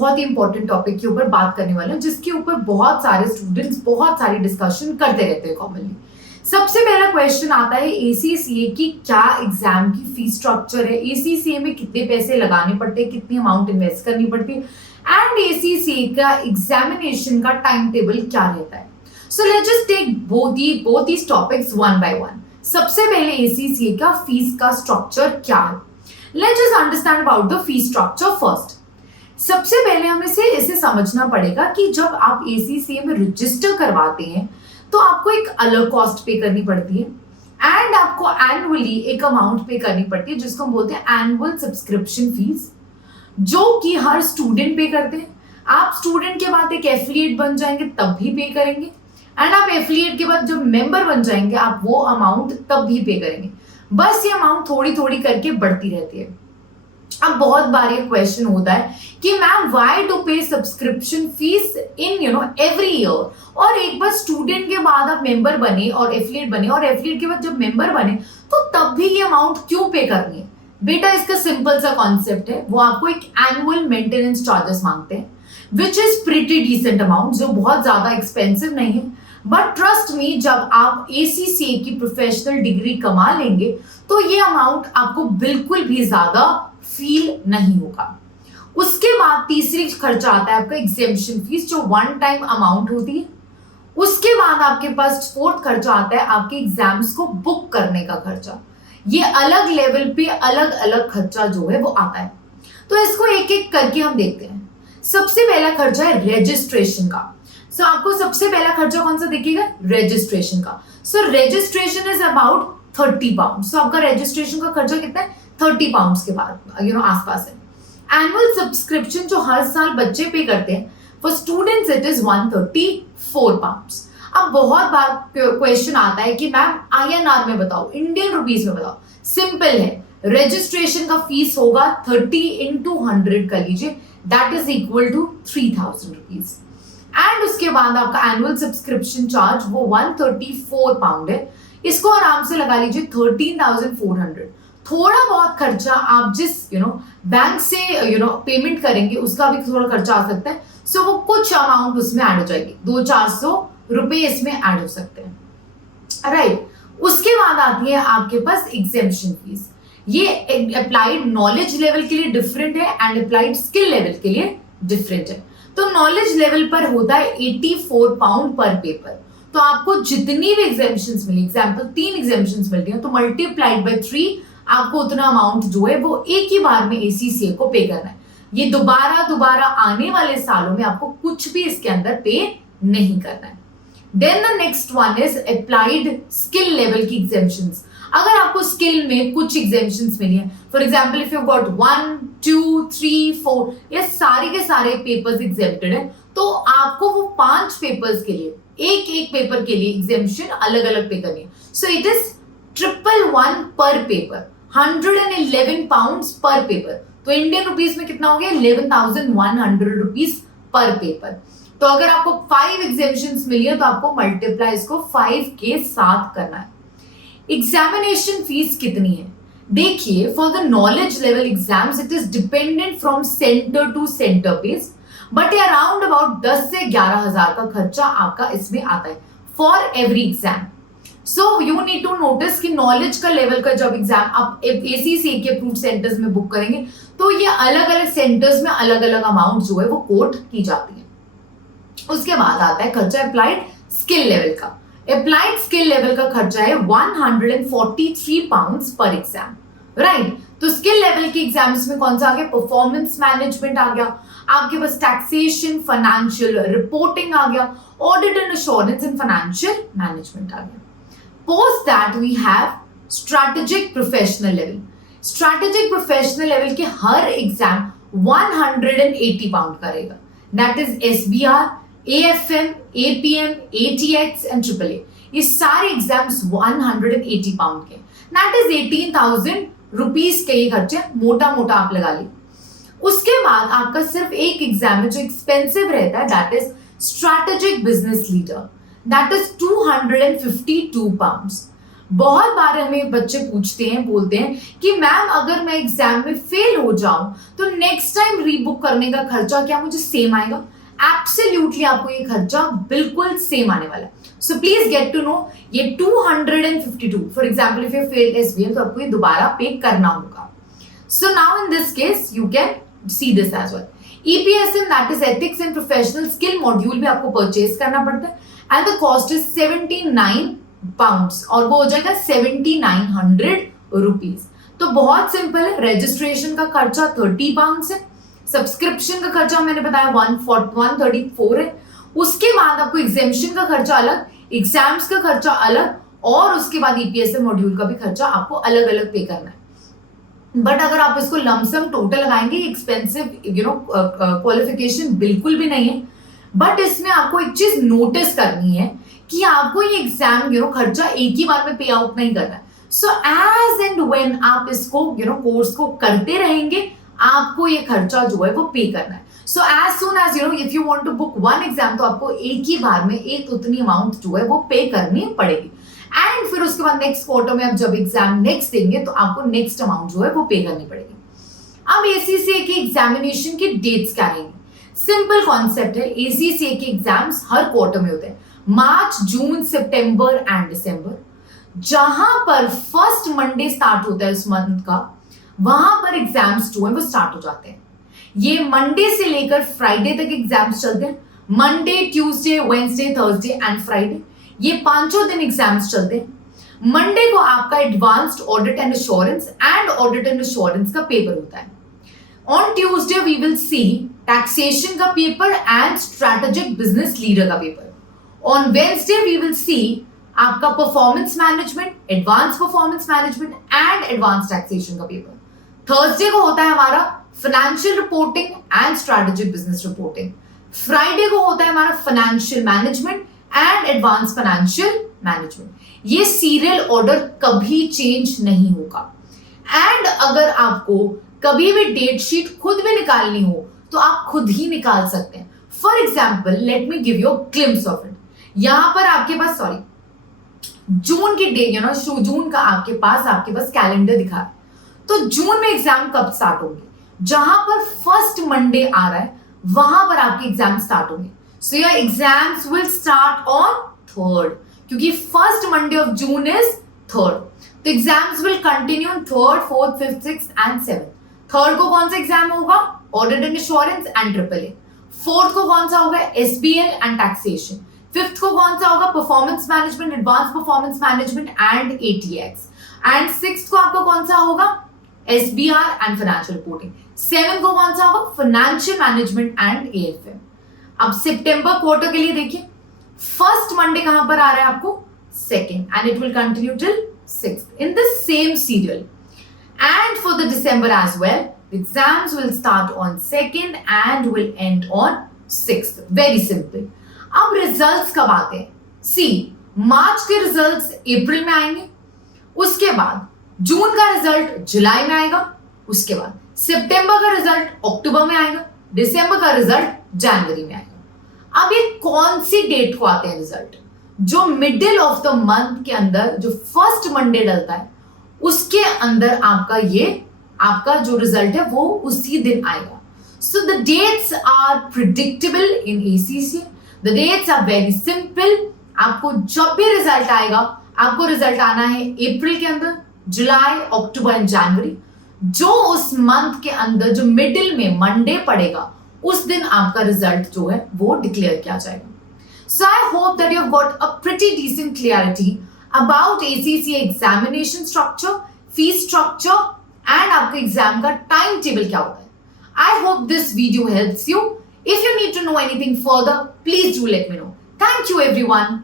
बहुत ही important topic के ऊपर बात करने वाले हैं, जिसके ऊपर बहुत सारे स्टूडेंट्स बहुत सारी डिस्कशन करते रहते हैं कॉमनली। सबसे पहला क्वेश्चन आता है एसीसीए की क्या एग्जाम की फीस स्ट्रक्चर है, एसीसीए में कितने पैसे लगाने पड़ते हैं, कितनी अमाउंट इन्वेस्ट करनी पड़ती है, एंड एसीसीए का एग्जामिनेशन का टाइम टेबल क्या रहता है। So let's just take both these topics one by one. सबसे पहले एसीसीए का फीस का स्ट्रक्चर क्या है। Let's just understand about the fees structure first. सबसे पहले हमें इसे समझना पड़ेगा कि जब आप एसीसीए में रजिस्टर करवाते हैं तो आपको एक अलग कॉस्ट पे करनी पड़ती है एंड आपको एनुअली एक अमाउंट पे करनी पड़ती है जिसको हम बोलते हैं एनुअल सब्सक्रिप्शन फीस, जो कि हर स्टूडेंट पे करते हैं। आप स्टूडेंट के बाद एक एफिलिएट बन जाएंगे तब भी पे करेंगे, एंड आप एफिलिएट के बाद जब मेंबर बन जाएंगे आप वो अमाउंट तब भी पे करेंगे। बस ये अमाउंट थोड़ी थोड़ी करके बढ़ती रहती है। अब बहुत बार ये क्वेश्चन होता है कि मैम व्हाई टू पे subscription fees in every year, और एक बार स्टूडेंट के बाद आप मेंबर बने और एफिलिएट बने, और एफिलिएट के बाद जब मेंबर बने तो तब भी ये अमाउंट क्यों पे करनी है। बेटा इसका सिंपल सा कॉन्सेप्ट है, वो आपको एक एनुअल मेंटेनेंस चार्जेस मांगते हैं which is pretty decent amount, जो बहुत ज्यादा एक्सपेंसिव नहीं है। बट ट्रस्ट मी, जब आप एसीसीए की प्रोफेशनल डिग्री कमा लेंगे तो ये अमाउंट आपको बिल्कुल भी ज्यादा फील नहीं होगा। उसके बाद तीसरी खर्चा आता है आपका एग्जेम्पशन फीस, जो वन टाइम अमाउंट होती है। उसके बाद आपके पास फोर्थ खर्चा आता है आपके एग्जाम्स को बुक करने का खर्चा। ये अलग लेवल पे अलग अलग खर्चा जो है वो आता है, तो इसको एक एक करके हम देखते हैं। सबसे पहला खर्चा है रजिस्ट्रेशन का। सो आपको सबसे पहला खर्चा कौन सा दिखेगा, रजिस्ट्रेशन का। So registration is about 30 pound. So आपका रजिस्ट्रेशन का खर्चा कितना है, 30 पाउंड्स के बाद आसपास है। एनुअल सब्सक्रिप्शन जो हर साल बच्चे पे करते हैं, for students it is 134 pounds. अब बहुत बार क्वेश्चन आता है कि मैम INR में बताओ, इंडियन रुपीस में बताओ। सिंपल है, रजिस्ट्रेशन का फीस होगा 30 into 100 कर लीजिए, that is equal to 3000 rupees. And उसके बाद आपका एनुअल सब्सक्रिप्शन चार्ज वो 134 पाउंड है। इसको आराम से लगा लीजिए 13,400। थोड़ा बहुत खर्चा आप जिस बैंक से पेमेंट करेंगे उसका भी थोड़ा खर्चा आ सकता है। सो वो कुछ अमाउंट उसमें ऐड हो जाएगी, 200-400 रुपए इसमें ऐड हो सकते हैं, राइट। उसके बाद आती है आपके पास एग्जेम्पशन फीस। ये अप्लाइड नॉलेज लेवल के लिए डिफरेंट है एंड अप्लाइड स्किल लेवल के लिए डिफरेंट है। तो नॉलेज लेवल पर होता है 84 पाउंड पर पेपर। तो आपको जितनी भी एग्जेम्पशंस मिली, एग्जाम्पल 3 एग्जेम्पशंस मिलती हैं, तो मल्टीप्लाइड बाय 3 आपको उतना अमाउंट जो है वो एक ही बार में एसीसीए को पे करना है। ये दोबारा आने वाले सालों में आपको कुछ भी इसके अंदर पे नहीं करना है। Then the next one is applied skill level की एग्जेम्पशंस। अगर आपको स्किल में कुछ एग्जेम्पशंस मिली है, for example if you got 1, 2, 3, 4, ये सारे के सारे पेपर्स एग्जेम्प्टेड है, तो आपको वो 5 पेपर्स के लिए एक पेपर के लिए एग्जेम्पशन अलग अलग पे करनी है। सो इट इज 111 पर पेपर, 111 पाउंड्स पर पेपर। तो इंडियन रुपीस में कितना हो गया, 11,100 रुपीज पर पेपर। तो अगर आपको 5 एग्जेम्पशंस मिली है तो आपको मल्टीप्लाई इसको 5 के साथ करना है। एग्जामिनेशन फीस कितनी है, देखिए for the knowledge level exams it is dependent from centre to centre base, but around about 10 से 11,000 का खर्चा आपका इसमें आता है for every exam. So you need to notice कि नॉलेज का लेवल का जब एग्जाम आप एसीसीए के अप्रूव्ड सेंटर्स में बुक करेंगे तो ये अलग अलग सेंटर्स में अलग अलग अमाउंट जो है वो कोट की जाती है। उसके बाद आता है खर्चा अप्लाइड स्किल लेवल का। अप्लाइड स्किल लेवल का खर्चा है 143 पाउंड्स पर एग्जाम, राइट। तो स्किल लेवल के एग्जाम्स में कौन सा आ गया, परफॉर्मेंस मैनेजमेंट आ गया, आपके पास टैक्सेशन, फाइनेंशियल रिपोर्टिंग आ गया, audit and assurance and financial management आ गया। Post that we have strategic professional level. Strategic professional level के हर एग्जाम 180 पाउंड करेगा, that is SBR, AFM, APM, ATX and AAA। ये सारे एग्जाम्स 180 पाउंड के, दैट इज 18,000 रुपीज के ये खर्चे मोटा आप लगा ली। उसके बाद आपका सिर्फ एक एग्जाम है जो एक्सपेंसिव रहता है, that is strategic business leader, that is 252 pounds. बहुत बार हमें बच्चे पूछते हैं, बोलते हैं कि मैम अगर मैं एग्जाम में फेल हो जाऊं तो नेक्स्ट टाइम रीबुक करने का खर्चा क्या मुझे सेम आएगा? एब्सोल्युटली आपको ये खर्चा बिल्कुल सेम आने वाला है. So please get to know, ये 252 for example if you fail SBM तो आपको ये दोबारा पे करना होगा. So now in this case you can see this as well. EPSM that is ethics and professional skill module भी आपको purchase करना पड़ता है and the cost is 79 pounds और वो हो जाएगा 7900 रुपीज. तो बहुत सिंपल है. रजिस्ट्रेशन का खर्चा 30 पाउंड्स है. सब्सक्रिप्शन का खर्चा मैंने बताया 134 है. उसके बाद आपको एग्जामिनेशन का खर्चा अलग, एग्जाम्स का खर्चा अलग और उसके बाद EPSM मॉड्यूल का भी खर्चा आपको अलग अलग पे करना है. बट अगर आप इसको लमसम टोटल लगाएंगे, एक्सपेंसिव क्वालिफिकेशन बिल्कुल भी नहीं है. बट इसमें आपको एक चीज नोटिस करनी है कि आपको ये एग्जाम खर्चा एक ही बार में पे आउट नहीं करना है. सो एज एंड व्हेन आप इसको कोर्स को करते रहेंगे आपको ये खर्चा जो है वो पे करना है. So as soon as if you want to book one exam तो आपको एक ही बार में एक उतनी अमाउंट जो है वो पे करनी पड़ेगी एंड फिर उसके बाद नेक्स्ट क्वार्टर में आप जब एग्जाम नेक्स्ट देंगे तो आपको नेक्स्ट अमाउंट जो है वो पे करनी पड़ेगी. अब ACCA की एग्जामिनेशन की डेट्स क्या रहेंगी? सिंपल कॉन्सेप्ट है. ACCA के एग्जाम्स हर क्वार्टर में होते हैं, मार्च, जून, सितंबर एंड दिसंबर. जहां पर फर्स्ट मंडे स्टार्ट होता है इस मंथ का, वहां पर एग्जाम्स जो है वो स्टार्ट हो जाते हैं. ये मंडे से लेकर फ्राइडे तक एग्जाम्स चलते हैं. Monday, Tuesday, Wednesday, Thursday and Friday, ये पांचों दिन एग्जाम्स चलते हैं. मंडे को आपका एडवांस्ड ऑडिट एंड एश्योरेंस का पेपर होता है. On Tuesday we will see taxation का paper and strategic business leader का paper. On Wednesday we will see आपका performance management, advance performance management and advance taxation का paper. Thursday को होता है हमारा financial reporting and strategic business reporting. Friday को होता है हमारा financial management and advance financial management. ये सीरियल ऑर्डर कभी चेंज नहीं होगा. एंड अगर आपको कभी भी डेट शीट खुद भी निकालनी हो तो आप खुद ही निकाल सकते हैं. For example let me give you glimpse of it. यहां पर आपके पास जून की डेट जून का आपके पास कैलेंडर दिखा है. तो जून में एग्जाम कब स्टार्ट होंगे? जहां पर फर्स्ट मंडे आ रहा है वहां पर आपके एग्जाम स्टार्ट होंगे. So your exams will start on 3rd क्योंकि first Monday of June is 3rd. तो exams will continue on 3rd, 4th, 5th, 6th and 7th. 3rd को कौन सा एग्जाम होगा? Audit and assurance and AAA. 4th को कौन सा होगा? SBL and taxation. 5th को कौन सा होगा? Performance management, advance performance management and ATX. And 6th को आपका कौन सा होगा? SBR and financial reporting. 7th को कौन सा होगा? Financial management and AFM. अब सितंबर क्वार्टर के लिए देखिए, फर्स्ट मंडे कहां पर आ रहा है आपको? 2nd and it will continue till 6th in the same serial. And for the December as well, the exams will start on 2nd and will end on 6th. Very simple. अब results कब आते हैं? सी, मार्च के results अप्रैल में आएंगे, उसके बाद जून का रिजल्ट जुलाई में आएगा, उसके बाद सितंबर का रिजल्ट अक्टूबर में आएगा, दिसंबर का रिजल्ट जनवरी में आएगा. अब ये कौन सी डेट को आते हैं रिजल्ट? जो मिडिल ऑफ द मंथ के अंदर जो फर्स्ट मंडे डलता है उसके अंदर आपका जो रिजल्ट है वो उसी दिन आएगा. So the dates are predictable in ACCA. The dates are very simple. आपको जब भी रिजल्ट आएगा आपको रिजल्ट आना है अप्रैल के अंदर, जुलाई, अक्टूबर एंड जनवरी. जो उस मंथ के अंदर जो मिडिल में मंडे पड़ेगा उस दिन आपका रिजल्ट जो है वो डिक्लेयर किया जाएगा. So I hope that you've got a pretty decent clarity about ACCA examination structure, fee structure and आपके एग्जाम का टाइम टेबल क्या होता है. I hope this video helps you. If you need to know anything further, please do let me know. Thank you everyone.